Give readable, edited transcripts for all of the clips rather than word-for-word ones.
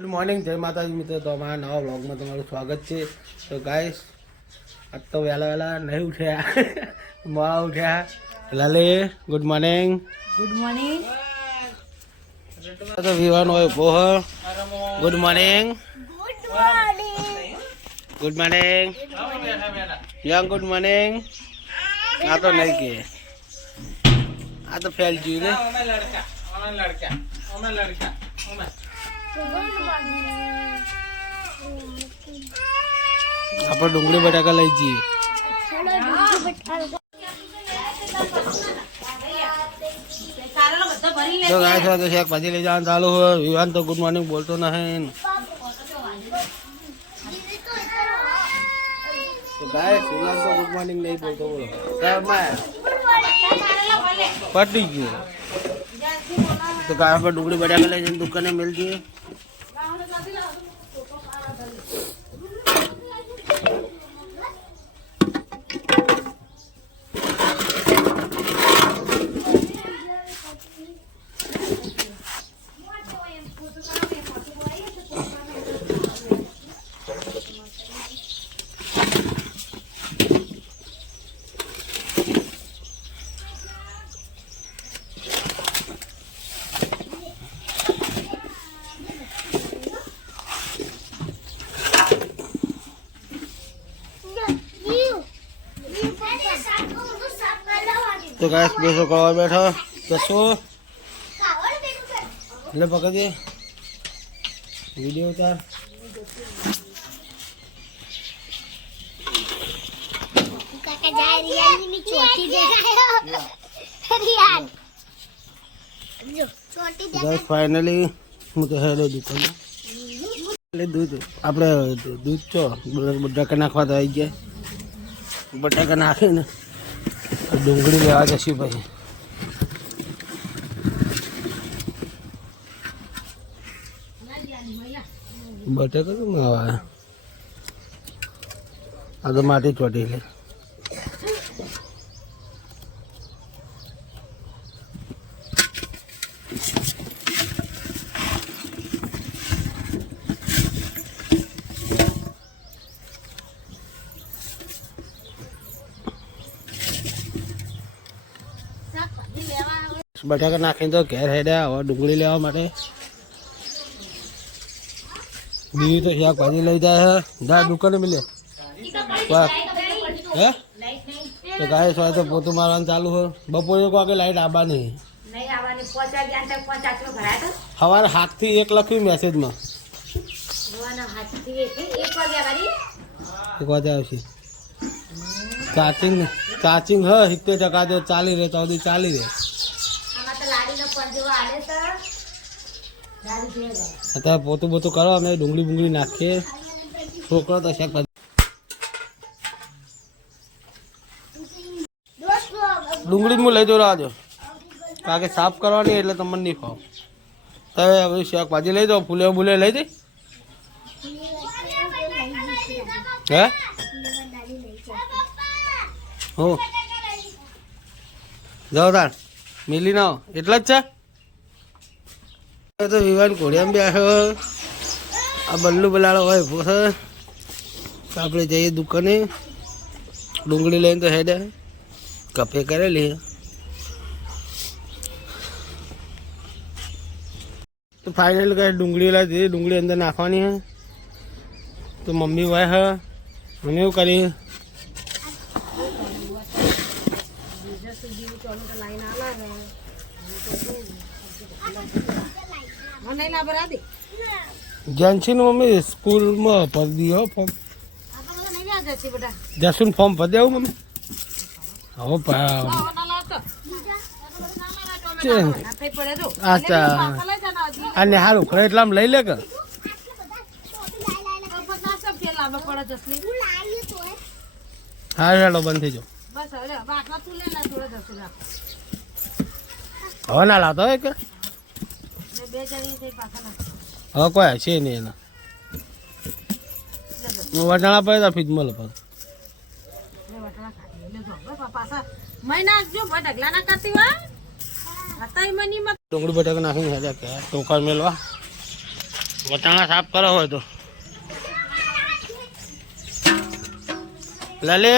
Good morning, જય માતાજી મિત્રો. તો અમારા નવા વ્લોગમાં તમારું સ્વાગત છે. તો ગાઈસ, આજ તો વહેલા નહીં ઉઠ્યા, મોડા ઉઠ્યા. લાલે ગુડ મોર્નિંગ. Good morning. તો વિવાનો હોય પોહ. Good morning. Good morning. Young good morning. આ તો નહીં કે આ તો ફેલ જ્યું ને. આપણે ડુંગળી બટાકા લઈ જઈએ. તો ગાય તો શેક ભાજી લઈ જવાનું ચાલુ હોય. વિવાન તો ગુડ મોર્નિંગ બોલતો નહીં. તો ગાય વિવાન તો ગુડ મોર્નિંગ નહીં બોલતો. બોલો પટી ગયું. તો ગાય પર ડુંગળી બટાકા લઈ જઈને દુકાને મિલ જઈએ. तो गैस बेसो करवा बैठा कसो ले पकड़ दे वीडियो उतार. काका जा रियान ની ચોટી દેખાયો રિયાન જો ચોટી દેખાય. गाइस फाइनली હું તો હેડો દુકાન એટલે દૂધ આપણે દૂધ ચો બટાકા નાખવા તો આવી જાય. બટાકા નાખીને ડુંગળી લેવા જશું પછી. બટાકા કેમ આવે? આ તો માટી ચોટી લે. બટાકા નાખીને તો ઘેર હેડ્યા. હવે ડુંગળી લેવા માટે બીજું તો શાકભાજી લઈ જાય. જા દુકાને મળે હે. તો ગાય હોય તો પોતું મારવાનું ચાલુ હોય. બપોરે કોઈ લાઈટ આવવા નહીં. સવારે 7 થી 1 લખ્યું મેસેજમાં. 1 વાગે આવશે. ચાર્જિંગ હ 70% તો ચાલી રહે. 14 ચાલી રહે. અત્યારે પોતું કરો અમે ડુંગળી નાખીએ. છોકરો તો શાકભાજી ડુંગળી હું લઈ દો રાજો કારણ કે સાફ કરવાની એટલે તમને નહીં ફાવ. તમે હવે શાકભાજી લઈ દો. ફૂલે લઈ દે હે હું જાઓ તાર મિલી ના એટલા જ છે. તો વિવાન ઘોડિયામાં બેઠો. આ બલ્લુ બલાડો હોય આપણે જઈએ દુકાને. ડુંગળી લઈને તો હેડે કપે કરેલી. તો ફાઇનલ કઈ ડુંગળી લાવી ડુંગળી અંદર નાખવાની હે. તો મમ્મી હોય હે મને એવું કરી જેન્સી નું મમ્મી સ્કૂલમાં ભરી દીધો ફોર્મ. જસુન ફોર્મ ભરી દેવું મમ્મી. હવે અચ્છા અને સારું ખરે એટલા લઈ લે કે હા હેડો બંધ થઈ જાઓ. હવે ના લાવતો હોય કે હવે કોઈ હશે નહીં એના. વટાણા પડે તો ફીજમાં લપાવ. ડુંગળી બટાકા નાખીને ટોકર મેળવા વટાણા સાફ કરો હોય તો લાલે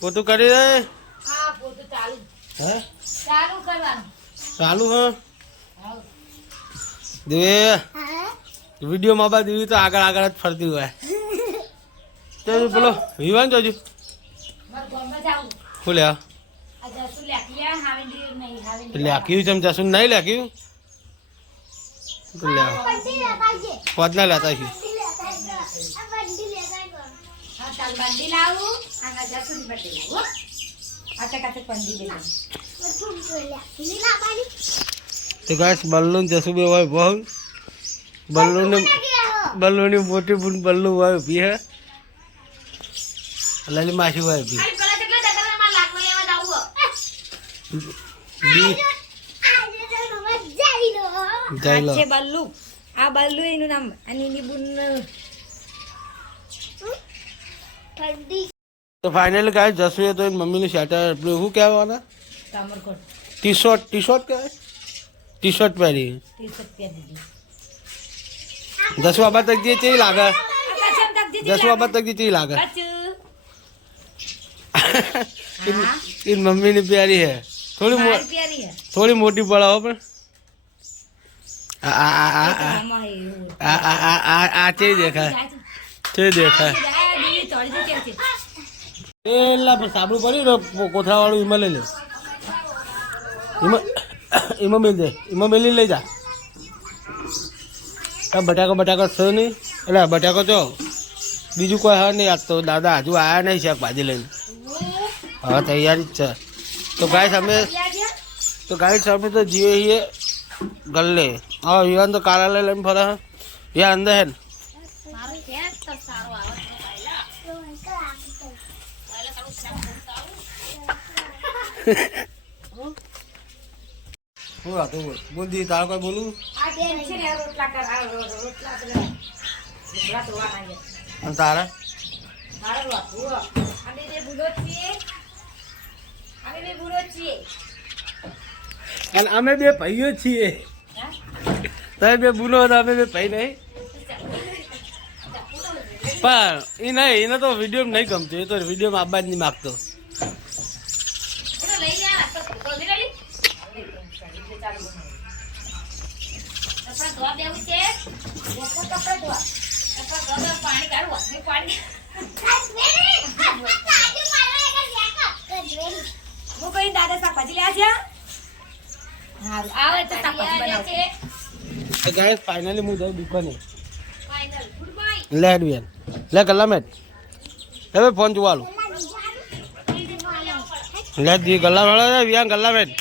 પોતું કરી દે. હા પોતું ચાલુ હે ચાલુ કરવાનું. ચાલુ હે હાઉ. દે વિડીયોમાં બાદ એવી તો આગળ આગળ જ ફરતી હોય. તો પેલો વિવાન જોજો માર ગામમાં જાવું. શું લે આ જસુ લેખિયા હાવેડી નહીં હાવેડી. લેખ્યું છે જશું નહીં લેખ્યું લે બંડી લેતા આવજે. પોતના લેતા છે. બંડી લેતા આવજો. આ બંડી લેતા આવજો. હા ચાલ બંડી લાવું અને જસુની બંડી લાવું. આતે કાતે બંડી દે. બધું જોઈ લે. લાવવાની. તો ગાઈસ બલ્લુ ને જસુ બે હોય બહુ બલ્લુની મોટી બુન બલ્લુ હોય ભી હે લાલી માસી હોય ભી ખાલી પેલા કેટલા દાદા માં લાકડો લેવા જાવું. બી આજે તો મમ્મા જઈ લો. જઈ લો છે બલ્લુ. આ બલ્લુ એનું નામ અને એની બુન બંડી તો ફાઇનલી ગાઈસ જસુએ તો એની મમ્મીનું શર્ટર પેલું શું કહેવાના કામરકોટ ટી શર્ટ કહેવાય ટી શર્ટ પહેરી 30 રૂપિયા દીધી. જસુ આબા તક જે ચેવી લાગે આ કાચમ તક દીધી. જસુ આબા તક જે ચેવી લાગે કાચુ. એની મમ્મીની પ્યારી હે થોડી મારી પ્યારી હે. થોડી મોટી પડાવો પણ આ આ આ આ આ આમાં હે એવું. આ આ આ આ આ ચે દેખાય ચે દેખાય આ દીદી તોડી દીધી છે. એલા પણ સાબડું પડ્યું ને કોથળા વાળું એમાં લઈ લે એમાં મેલ દે એમાં મેલી લઈ જા આ બટાકો છે નહીં એટલે બટાકો તો બીજું કોઈ હા નહીં આજ તો દાદા હજુ આવ્યા નહીં શાકભાજી લઈને હવે તૈયારી જ છે તો ગાઈસ અમે તો જીએ છીએ ગલ્લે હા યુવાન તો કાર્યાલય લઈને ફરે યા અંદર હે ને મારું ક્યાં તો સારું આવે છે પહેલા. શું હતું બોલ દી તારે કોઈ બોલું આ બેન છે ને રોટલા કર આ રોટલા પેલા રોટલા ધોવાના છે. અને તારે મારો વાપરો અમે જે બુલો છીએ અમે બે બુલો છીએ. અને અમે બે ભાઈઓ છીએ હા? તમે બે બોલો તો અમે બે ભાઈ નહીં પણ એ નહીં એને તો વિડીયો નહીં ગમતું એ તો વિડીયોમાં આવવા જ નહીં માગતો ચલો લઈ જા તો કોલી લઈ ચાલુ કપડા ધોવા દેવું છે. દેખો કપડા ધોવા પાણી કાઢવા નહીં પાણી હું કઈ દાદા શાકભાજી લ્યા છે. હારું આવે તો શાકભાજી બનાવશે. તો ગાઈસ ફાઇનલી હું જાઉં દુકાને ફાઇનલ ગુડ બાય. લે હેડવેન લે ગલ્લા મેટ હવે ફોન જોવાલું લે દી ગલ્લા વાળા વિયા ગલ્લા મેટ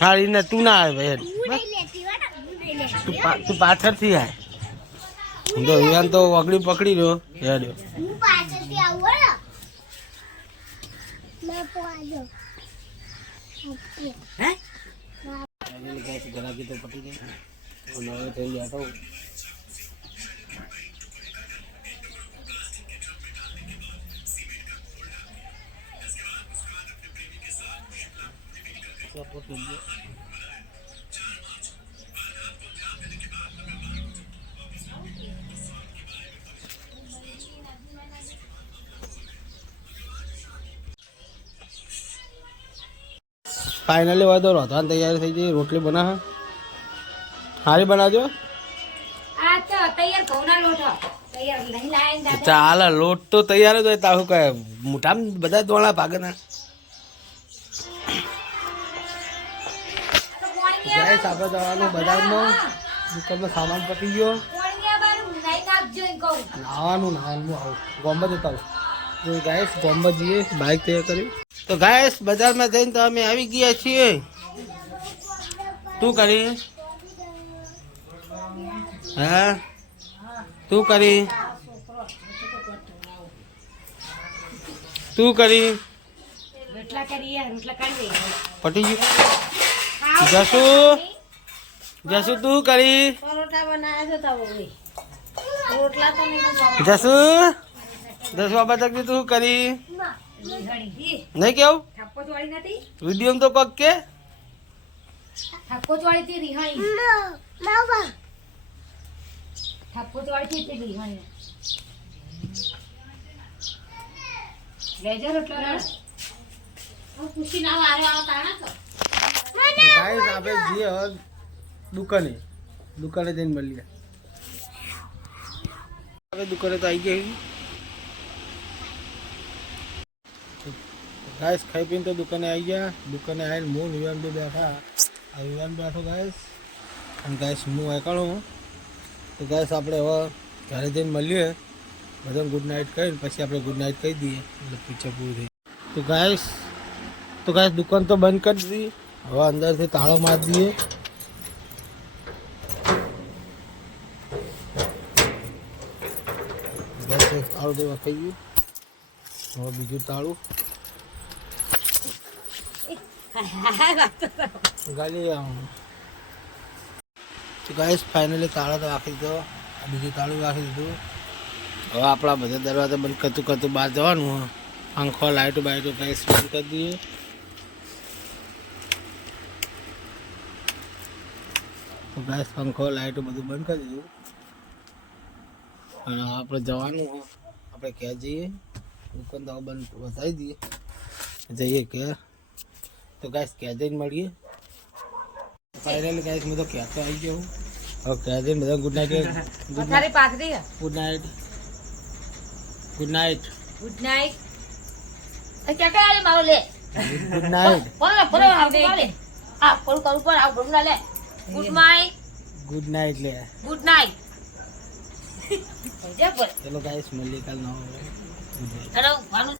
હા એને તું ના આવે ભાઈ તું પાછળથી આય જો વિયાન તો વગડી પકડી રહ્યો હેડ્યો હું પાછળથી આવું હો મેં પોજો હે ગરાકી તો પટી ગઈ હવે થઈ ગયા તો ફાઇનલી હોય તો રોધવાની તૈયારી થઈ ગઈ રોટલી બનાવે સારી બનાવજો આ તો તૈયાર ઘઉંના લોટ તૈયાર નહીં લાયા ને દાદા. ચાલે લોટ તો તૈયાર જ હોય તારું કહે મોટામાં બધા દોણા ભાગના તો પોણી ગાઈસ આપણે જવાનું બજારમાં દુકાનમાં સામાન પતી ગયો પોણી બારું નહીં નાખજો એમ કહું. નાવાનું હું આવું ગોમ્બા જતા આવું તો ગાઈસ ગોમ્બા જઈએ બાઇક તૈયાર કર્યું તો ગાઈસ બજારમાં જઈને તો અમે આવી ગયા છીએ તું કરી હા તું કરી રોટલા કરીએ રોટલા કાઢીએ. પટી ગયું જસુ તું કરી પરોઠા બનાવ્યા છે તો હવે રોટલા તો નહીં જસુ બાબા તક તું કરી નહીં કેવું ઠાકો ચોળી નથી વિડીયો તો કોક કે ઠાકો ચોળી થી રિહાઈ કોતવાડી છે તે મને લેજો રોટલો રે હું પૂછી ના વારે આવ તાણા તો ગાઈસ આપણે જઈએ હવે દુકાને જઈને મળીએ. આપણે દુકાને તો આવી ગઈ ગાઈસ, ખાઈ પીને તો દુકાને આવી ગયા. દુકાને આવીને હું વિવાન બે બેઠા. આ વિવાન બેઠો ગાઈસ, અને ગાઈસ હું એકલો. તો ગાઈસ આપણે હવે ઘરે જઈને મળીએ, બધાને ગુડ નાઇટ કહીને પછી આપણે ગુડ નાઇટ કહી દઈએ એટલે પિક્ચર પૂરું થઈ. તો ગાઈસ દુકાન તો બંધ કરી દીધી. હવે અંદરથી તાળો મારી દઈએ. તાળું તો વખાઈ ગયું. હવે બીજું તાળું ગાલી ગાઈસ ફાઇનલી તાળા તો રાખી દીધો. બીજું તાળું રાખી દીધું. હવે આપણા બધા દરવાજા બંધ કરતું બહાર જવાનું. પંખો લાઇટો બાઇટો ગાઈસ બંધ કરી દઈએ. તો ગાઈસ પંખો લાઇટો બધું બંધ કરી દીધું. અને આપણે જવાનું આપણે ક્યાં જઈએ, દુકાન તો બંધ વધારી દઈએ, જઈએ ક્યાં. તો ગાઈસ ક્યાં જઈને મળીએ. ફાઇનલી ગાઈસ મેં તો ક્યાં તો આવી ગયો. હવે ક્યાં જઈને બધા ગુડ નાઇટ. પથારી પાથરી good night. Good night. Good night એ કે કરે મારો લે ગુડ નાઇટ. બોલો આવતો લે આ કોલ કરું પર આવ બોલ લે ગુડ નાઇટ. ગુડ નાઇટ લે. ગુડ નાઇટ જય બોલ ચલો ગાઈસ મળીએ કાલ નવા. Good night. હેલો ભાનુ